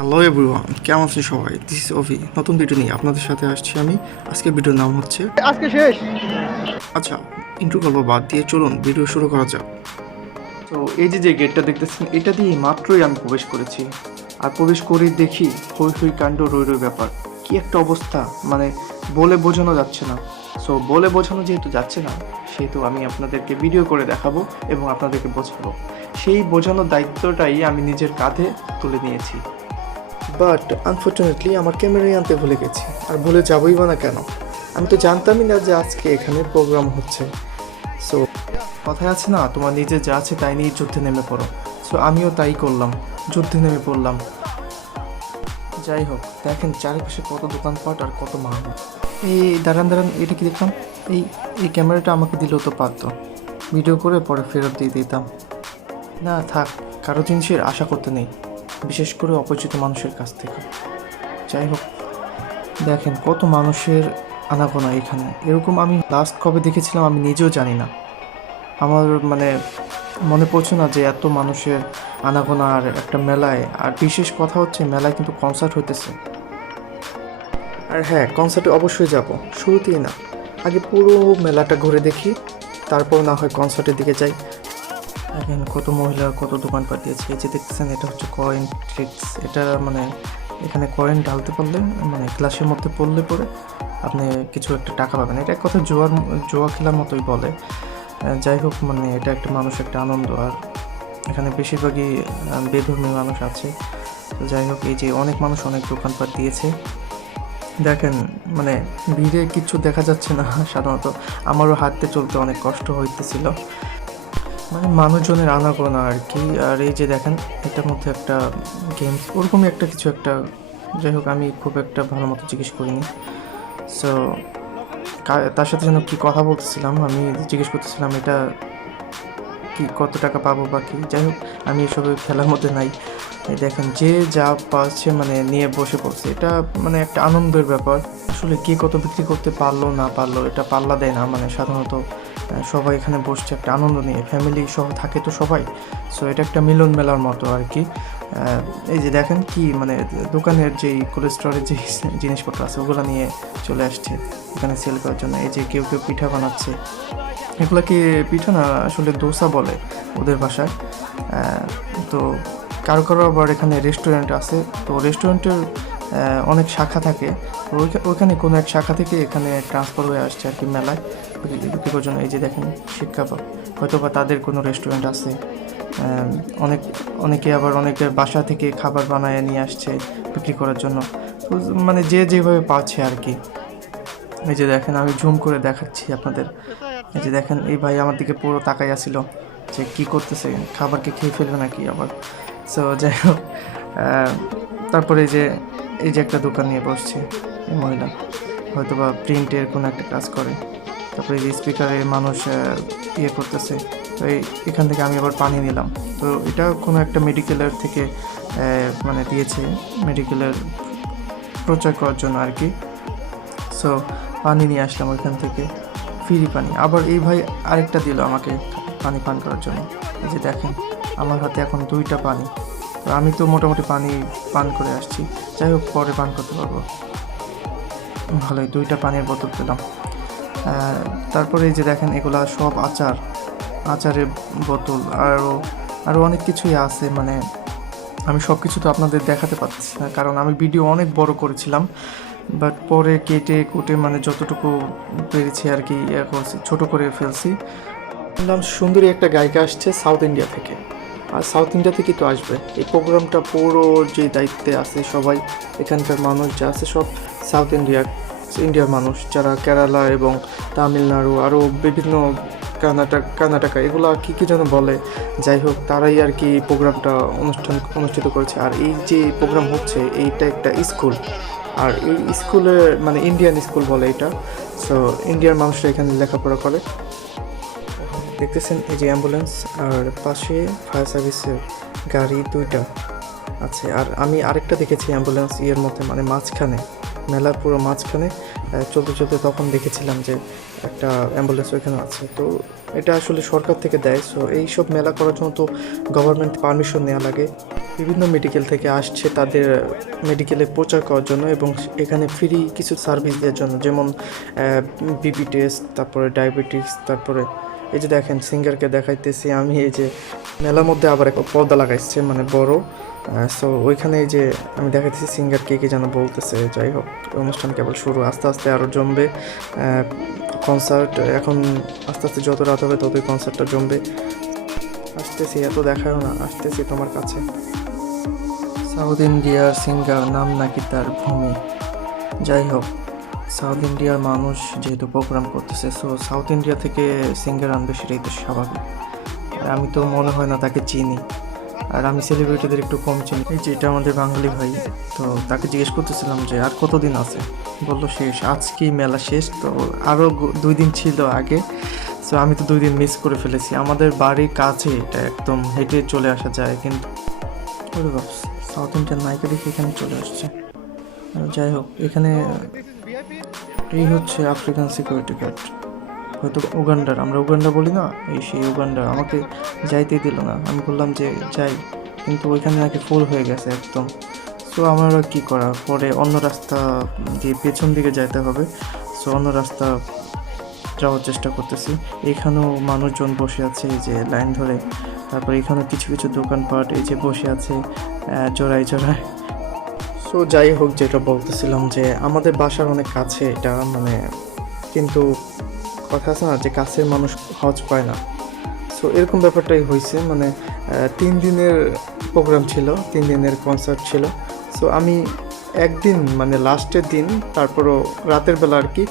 Hello everyone কেমন আছেন সবাই? দিস ইজ অভি নতুন ভিডিও নিয়ে আপনাদের সাথে আসছি আমি। আজকে ভিডিওর নাম হচ্ছে আজকে শেষ। আচ্ছা ইন্ট্রো গল্প বাদ দিয়ে চলুন ভিডিও শুরু করা যাক। তো এই যে যে গেটটা দেখতেছেন এটা দিয়ে মাত্রই আমি প্রবেশ করেছি। আর প্রবেশ করে দেখি হই হই কাণ্ড রই রই ব্যাপার। কি একটা অবস্থা মানে বলে বোঝানো যাচ্ছে না। সো বলে বোঝানো যেহেতু যাচ্ছে না সেহেতু আমি আপনাদেরকে ভিডিও করে দেখাবো এবং আপনাদেরকে বোঝাবো। সেই বোঝানোর দায়িত্বটাই আমি নিজের কাঁধে তুলে নিয়েছি। বাট আনফর্চুনেটলি আমার ক্যামেরাই আনতে ভুলে গেছি। আর ভুলে যাবই বা না কেন? আমি তো জানতামই না যে আজকে এখানে প্রোগ্রাম হচ্ছে। সো কথায় আছে না, তোমার নিজে যা আছে তাই নিয়ে যুদ্ধে নেমে পড়ো। সো আমিও তাই করলাম, যুদ্ধে নেমে পড়লাম। যাই হোক, দেখেন চারিপাশে কত দোকানপাট আর কত মানুষ এই, দাঁড়ান দাঁড়ান, এটা কি দেখলাম? এই এই ক্যামেরাটা আমাকে দিলেও তো পারতো। ভিডিও করে পরে ফেরত দিয়ে দিতাম। না, থাক, কারও জিনিসের আশা করতে নেই। বিশেষ করে অপরিচিত মানুষের কাছ থেকে। যাই হোক, দেখেন কত মানুষের আনাগোনা এখানে। এরকম আমি লাস্ট কবে দেখেছিলাম আমি নিজেও জানি না। আমার মানে মনে পড়ছে না যে এত মানুষের আনাগোনা আর একটা মেলায়। আর বিশেষ কথা হচ্ছে মেলায় কিন্তু কনসার্ট হইতেছে। আর হ্যাঁ কনসার্টে অবশ্যই যাব। শুরুতেই না, আগে পুরো মেলাটা ঘুরে দেখি, তারপর না হয় কনসার্টের দিকে যাই। দেখেন কত মহিলা, কত দোকানপাট দিয়েছে। এই যে দেখতেছেন, এটা হচ্ছে কয়েন ট্রিক্স এটা মানে এখানে কয়েন ঢালতে পারলে মানে গ্লাসের মধ্যে পড়লে পরে আপনি কিছু একটা টাকা পাবেন। এটা এক কথা জোয়ার, জোয়া খেলার মতোই বলে। যাই হোক মানে এটা একটা মানুষ একটা আনন্দ। আর এখানে বেশিরভাগই বেধর্মী মানুষ আছে। যাই হোক, এই যে অনেক মানুষ অনেক দোকানপাট দিয়েছে। দেখেন মানে ভিড়ে কিছু দেখা যাচ্ছে না সাধারণত। আমারও হাঁটতে চলতে অনেক কষ্ট হইতেছিল। মানে মানুষজনের আনাগোনা আর কি। আর এই যে দেখেন, এটার মধ্যে একটা গেমস ওরকমই একটা কিছু একটা, যাই হোক আমি খুব একটা ভালো মতো জিজ্ঞেস করিনি। সো তার সাথে যেন কি কথা বলতেছিলাম, আমি জিজ্ঞেস করতেছিলাম এটা কি, কত টাকা পাবো বা কি। যাই হোক, আমি এসবের খেলার মধ্যে নাই। দেখেন, যে যা পাচ্ছে মানে নিয়ে বসে পড়ছে, এটা মানে একটা আনন্দের ব্যাপার। আসলে কে কত বিক্রি করতে পারল, না পারল, এটা পাল্লা দেয় না মানে সাধারণত সবাই এখানে বসছে, একটা আনন্দ নিয়ে ফ্যামিলি সহ থাকে তো সবাই। সো এটা একটা মিলন মেলার মতো আর কি। এই যে দেখেন কি মানে দোকানের যেই কোল্ড স্টোরের যে জিনিসপত্র আছে, ওগুলো নিয়ে চলে আসছে এখানে সেল করার জন্য। এই যে কেউ কেউ পিঠা বানাচ্ছে। এগুলাকে পিঠা না আসলে দোসা বলে ওদের ভাষায়। তো কারও কারও আবার এখানে রেস্টুরেন্ট আছে। তো রেস্টুরেন্টের অনেক শাখা থাকে। ওইখানে কোনো এক শাখা থেকে এখানে ট্রান্সফার হয়ে আসছে আর কি মেলায়। বিক্রি জন্য এই যে দেখেন শিক্ষা হয়তো বা তাদের কোনো রেস্টুরেন্ট আছে। অনেক অনেকে আবার অনেকের বাসা থেকে খাবার বানায় নিয়ে আসছে বিক্রি করার জন্য। তো মানে যে যেভাবে পাচ্ছে আর কি। এই যে দেখেন, আমি জুম করে দেখাচ্ছি আপনাদের। এই যে দেখেন, এই ভাই আমার দিকে পুরো তাকাই আসছিল যে কি করতেছে, খাবারকে খেয়ে ফেলবে নাকি আবার। সো যাই হোক তারপরে যে এই যে একটা দোকান নিয়ে বসছে, এই মহিলা। হয়তো বা প্রিন্টের কোনো একটা কাজ করে। তারপরে এই যে স্পিকারে মানুষ ইয়ে করতেছে, তো এখান থেকে আমি আবার পানি নিলাম। তো এটা কোনো একটা মেডিকেলের থেকে মানে দিয়েছে মেডিকেলের প্রচার করার জন্য আর কি। সো পানি নিয়ে আসলাম ওইখান থেকে ফ্রি পানি। আবার এই ভাই আরেকটা দিল আমাকে পানি পান করার জন্য। এই যে দেখেন, আমার হাতে এখন দুইটা পানি। আমি তো মোটামুটি পানি পান করে আসছি। যাই হোক, পরে পান করতে পারব। ভালোই, দুইটা পানির বোতল পেলাম। তারপরে এই যে দেখেন, এগুলা সব আচার, আচারের বোতল আরও আরও অনেক কিছুই আছে মানে আমি সব কিছু তো আপনাদের দেখাতে পারছি না, কারণ আমি ভিডিও অনেক বড় করেছিলাম, বাট পরে কেটে কুটে মানে যতটুকু পেরেছি আর কি ইয়ে করছি, ছোটো করে ফেলছি। শুনলাম সুন্দরী একটা গায়িকা আসছে সাউথ ইন্ডিয়া থেকে। আর সাউথ ইন্ডিয়া থেকে তো আসবে। এই প্রোগ্রামটা পুরো যে দায়িত্বে আছে সবাই, এখানকার মানুষ যা আছে সব সাউথ ইন্ডিয়া ইন্ডিয়ার মানুষ, যারা কেরালা এবং তামিলনাড়ু, আরও বিভিন্ন কর্ণাটক, কর্ণাটকা, এগুলো কী কী যেন বলে, যাই হোক, তারাই আর কি প্রোগ্রামটা অনুষ্ঠান, অনুষ্ঠিত করেছে। আর এই যে প্রোগ্রাম হচ্ছে, এইটা একটা স্কুল। আর এই স্কুলে মানে ইন্ডিয়ান স্কুল বলে এটা। সো ইন্ডিয়ার মানুষরা এখানে লেখাপড়া করে। দেখতেছেন এই যে অ্যাম্বুলেন্স আর পাশে ফায়ার সার্ভিসের গাড়ি দুইটা আছে। আর আমি আরেকটা দেখেছি অ্যাম্বুলেন্স ইয়ের মধ্যে মানে মাঝখানে, মেলার পুরো মাঝখানে চলতে চলতে তখন দেখেছিলাম যে একটা অ্যাম্বুলেন্স ওইখানে আছে। তো এটা আসলে সরকার থেকে দেয় সো এই সব মেলা করার জন্য তো গভর্নমেন্ট পারমিশন নেওয়া লাগে। বিভিন্ন মেডিকেল থেকে আসছে তাদের মেডিকেলে প্রচার করার জন্য এবং এখানে ফ্রি কিছু সার্ভিস দেওয়ার জন্য, যেমন বিপি টেস্ট তারপরে ডায়াবেটিস তারপরে এই যে দেখেন সিঙ্গারকে দেখাইতেছি আমি, এই যে মেলার মধ্যে আবার একটা পর্দা লাগাইছে মানে বড়। সো ওইখানে যে আমি দেখাইতেছি সিঙ্গার কে কে যেন বলতেছে, যাই হোক, অনুষ্ঠান কেবল শুরু, আস্তে আস্তে আরও জমবে। কনসার্ট এখন আস্তে আস্তে যত রাত হবে ততই কনসার্টটা জমবে। আসতেছি, এত দেখাও না, আসতেছি তোমার কাছে। সাউথ ইন্ডিয়ার সিঙ্গার নাম নাকি তার ভূমি। যাই হোক সাউথ ইন্ডিয়ার মানুষ যেহেতু প্রোগ্রাম করতেছে সো সাউথ ইন্ডিয়া থেকে সিঙ্গার আনবে সেটাই তো স্বাভাবিক। আর আমি তো মনে হয় না তাকে চিনি। আর আমি সেলিব্রিটিদের একটু কম চিনি। এই যে এটা আমাদের বাঙালি ভাই, তো তাকে জিজ্ঞেস করতেছিলাম যে, আর কতদিন আছে? বলল, শেষ, আজকেই মেলা শেষ। তো আরও দুই দিন ছিল আগে। সো আমি তো দুই দিন মিস করে ফেলেছি। আমাদের বাড়ির কাছে এটা একদম হেঁটে চলে আসা যায়, কিন্তু সাউথ ইন্ডিয়ান নায়িকা দেখে এখানে চলে আসছে। যাই হোক, এখানে এই হচ্ছে আফ্রিকান সিকিউরিটি গার্ড হয়তো উগান্ডার। আমরা উগান্ডা বলি না, এই সেই উগান্ডার আমাকে যাইতে দিল না। আমি বললাম যে যাই, কিন্তু ওইখানে নাকি ফুল হয়ে গেছে একদম। সো আমার কী করা? পরে অন্য রাস্তা দিয়ে পেছন দিকে যাইতে হবে। সো অন্য রাস্তা যাওয়ার চেষ্টা করতেছি। এখানেও মানুষজন বসে আছে যে লাইন ধরে। তারপর এখানে কিছু কিছু দোকানপাট, এই যে বসে আছে জোড়ায় জোড়ায়। সো যাই হোক, যেটা বলতেছিলাম যে আমাদের বাসার অনেক কাছে এটা মানে কিন্তু কথা আছে না যে কাছের মানুষ হজ পায় না। সো এরকম ব্যাপারটাই হয়েছে মানে তিন দিনের প্রোগ্রাম ছিল, তিন দিনের কনসার্ট ছিল। সো আমি একদিন মানে লাস্টের দিন, তারপরও রাতের বেলা আর কি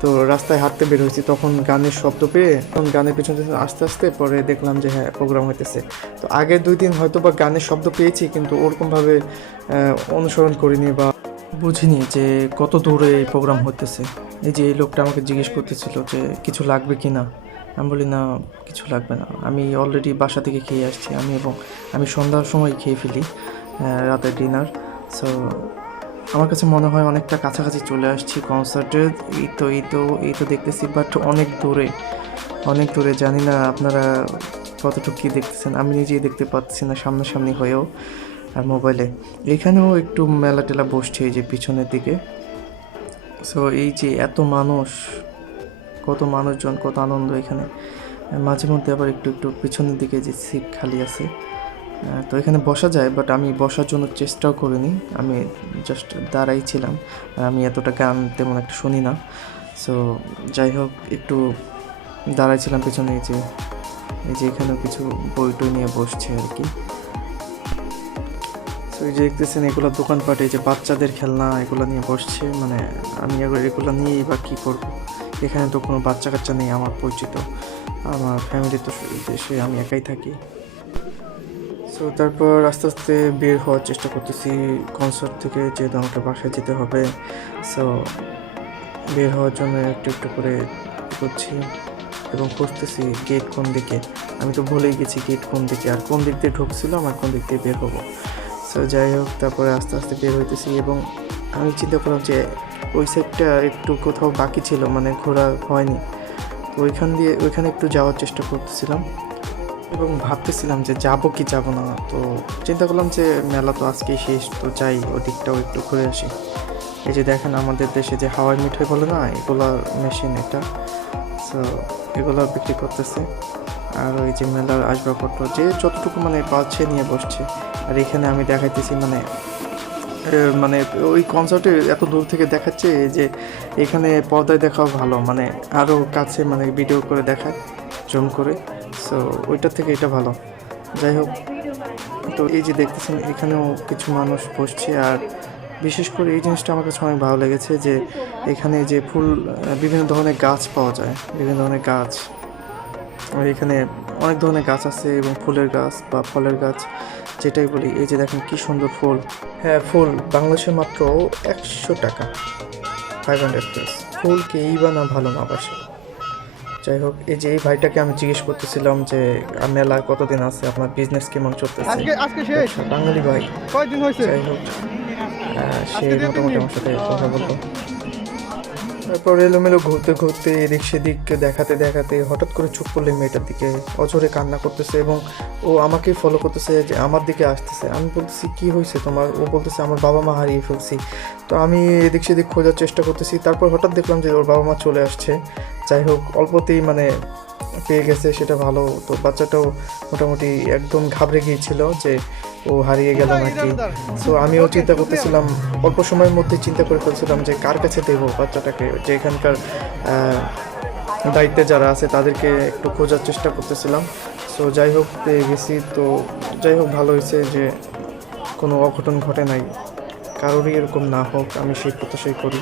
তো রাস্তায় হাঁটতে বের হয়েছি, তখন গানের শব্দ পেয়ে, তখন গানের পেছনে আস্তে আস্তে পরে দেখলাম যে হ্যাঁ প্রোগ্রাম হইতেছে। তো আগের দুই দিন হয়তো বা গানের শব্দ পেয়েছি, কিন্তু ওরকমভাবে অনুসরণ করিনি বা বুঝিনি যে কত দূরে এই প্রোগ্রাম হতেছে এই যে এই লোকটা আমাকে জিজ্ঞেস করতেছিল যে কিছু লাগবে কি না আমি বলি, না, কিছু লাগবে না। আমি অলরেডি বাসা থেকে খেয়ে আসছি। আমি এবং আমি সন্ধ্যার সময় খেয়ে ফেলি রাতের ডিনার সো আমার কাছে মনে হয় অনেকটা কাছাকাছি চলে আসছি কনসার্টে এই তো এই তো এই তো দেখতেছি বাট অনেক দূরে অনেক দূরে। জানি না আপনারা কতটুকু কী দেখতেছেন, আমি নিজেই দেখতে পাচ্ছি না সামনাসামনি হয়েও, আর মোবাইলে এখানেও একটু মেলা টেলা বসছে এই যে পিছনের দিকে। সো এই যে এত মানুষ, কত মানুষজন, কত আনন্দ এখানে। মাঝে মধ্যে আবার একটু একটু পিছনের দিকে যে সিট খালি আছে। তো এখানে বসা যায় বাট আমি বসার জন্য চেষ্টাও করিনি। আমি জাস্ট দাঁড়াই ছিলাম। আর আমি এতটা গান তেমন একটা শুনি না। সো যাই হোক, একটু দাঁড়াই ছিলাম পেছনে যে, এই যে এখানেও কিছু বই টই নিয়ে বসছে আর কি। তো এই যে দেখতেছেন, এগুলো দোকানপাটে, এই যে বাচ্চাদের খেলনা, এগুলো নিয়ে বসছে। মানে আমি এগুলো নিয়েই বা কী করব? এখানে তো কোনো বাচ্চা কাচ্চা নেই, আমার পরিচিত। আমার ফ্যামিলি তো দেশে আমি একাই থাকি। সো তারপর আস্তে আস্তে বের হওয়ার চেষ্টা করতেছি। কনসার্ট থেকে যেহেতু আমাকে বাসায় যেতে হবে সো বের হওয়ার জন্য একটু একটু করে করছি এবং খুঁজতেছি গেট কোন দিকে। আমি তো ভুলেই গেছি গেট কোন দিকে, আর কোন দিক দিয়ে ঢুকছিলাম আর কোন দিক দিয়ে বের হব। সো যাই হোক, তারপরে আস্তে আস্তে বের হইতেছি এবং আমি চিন্তা করলাম যে ওই সাইডটা একটু কোথাও বাকি ছিল মানে ঘোরা হয়নি। তো ওইখান দিয়ে, ওইখানে একটু যাওয়ার চেষ্টা করতেছিলাম। এবং ভাবতেছিলাম যে যাব কি যাব না, তো চিন্তা করলাম যে মেলা তো আজকেই শেষ, তো যাই, ওদিকটাও একটু ঘুরে আসি। এই যে দেখেন আমাদের দেশে যে হাওয়াই মিঠাই বলে না এগুলা মেশিন এটা। সো এগুলো বিক্রি করতেছে। আর ওই যে মেলার আসবাবপত্র, যে যতটুকু মানে পাচ্ছে নিয়ে বসছে। আর এখানে আমি দেখাইতেছি মানে মানে ওই কনসার্টে এত দূর থেকে দেখাচ্ছে যে এখানে পর্দায় দেখাও ভালো মানে আরও কাছে মানে ভিডিও করে দেখায় জুম করে। সো ওইটার থেকে এটা ভালো। যাই হোক, তো এই যে দেখতেছেন, এখানেও কিছু মানুষ বসছে। আর বিশেষ করে এই জিনিসটা আমার কাছে অনেক ভালো লেগেছে যে এখানে যে ফুল বিভিন্ন ধরনের গাছ পাওয়া যায়, বিভিন্ন ধরনের গাছ। আর এখানে অনেক ধরনের গাছ আছে এবং ফুলের গাছ বা ফলের গাছ, যেটাই বলি। এই যে দেখেন কি সুন্দর ফুল। হ্যাঁ ফুল বাংলাদেশের মাত্র একশো টাকা ফাইভ হান্ড্রেড প্লাস ফুলকে এই বা না ভালো না বাসে যাই হোক এই যে এই ভাইটাকে আমি জিজ্ঞেস করতেছিলাম যে মেলা কতদিন আছে আপনার বিজনেস কেমন চলতেছে? আজকে আজকে শেষ। আচ্ছা, বাঙালি ভাই। কয়দিন হয়েছে? যাই হোক সে মোটামুটি আমার সাথে কথা বলতো তারপর এলোমেলো ঘুরতে ঘুরতে এদিক সেদিক দেখাতে দেখাতে হঠাৎ করে চুপ করলে মেয়েটার দিকে অজরে কান্না করতেছে এবং ও আমাকেই ফলো করতেছে যে আমার দিকে আসতেছে। আমি বলতেছি কি হয়েছে তোমার? ও বলতেছে আমার বাবা মা হারিয়ে ফেলছি। তো আমি এদিক সেদিক খোঁজার চেষ্টা করতেছি। তারপর হঠাৎ দেখলাম যে ওর বাবা মা চলে আসছে। যাই হোক অল্পতেই মানে পেয়ে গেছে সেটা ভালো। তো বাচ্চাটাও মোটামুটি একদম ঘাবড়ে গিয়েছিল যে ও হারিয়ে গেল নাকি। তো আমিও চিন্তা করতেছিলাম অল্প সময়ের মধ্যে চিন্তা করে ফেলছিলাম যে কার কাছে দেবো বাচ্চাটাকে যে এখানকার দায়িত্বে যারা আছে তাদেরকে একটু খোঁজার চেষ্টা করতেছিলাম। সো যাই হোক পেয়ে গেছি। তো যাই হোক ভালো হয়েছে যে কোনো অঘটন ঘটে নাই। কারোরই এরকম না হোক, আমি সেই প্রত্যাশাই করি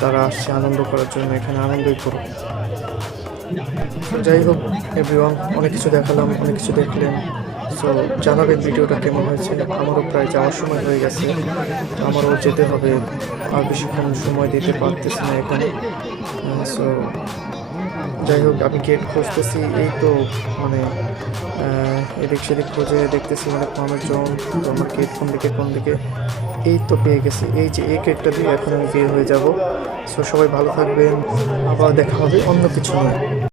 তারা আসছে আনন্দ করার জন্য, এখানে আনন্দই করুক। যাই হোক এভরিওয়ান অনেক কিছু দেখালাম, অনেক কিছু দেখলেন। সো জানাবেন ভিডিওটা কেমন হয়েছে? আমারও প্রায় যাওয়ার সময় হয়ে গেছে। আমারও যেতে হবে। আর বেশিক্ষণ সময় দিতে পারতেছি না এখানে। সো যাই হোক, আমি গেট খুঁজতেছি। এই তো মানে এদিক সেদিক খুঁজে দেখতেছি মানে কমের জন আমার গেট কোন দিকে কোন দিকে? এই তো পেয়ে গেছি। এই যে, এই একটা দিয়ে এখন আমি বের হয়ে যাব। সো সবাই ভালো থাকবেন। আবার দেখা হবে অন্য কিছু নিয়ে।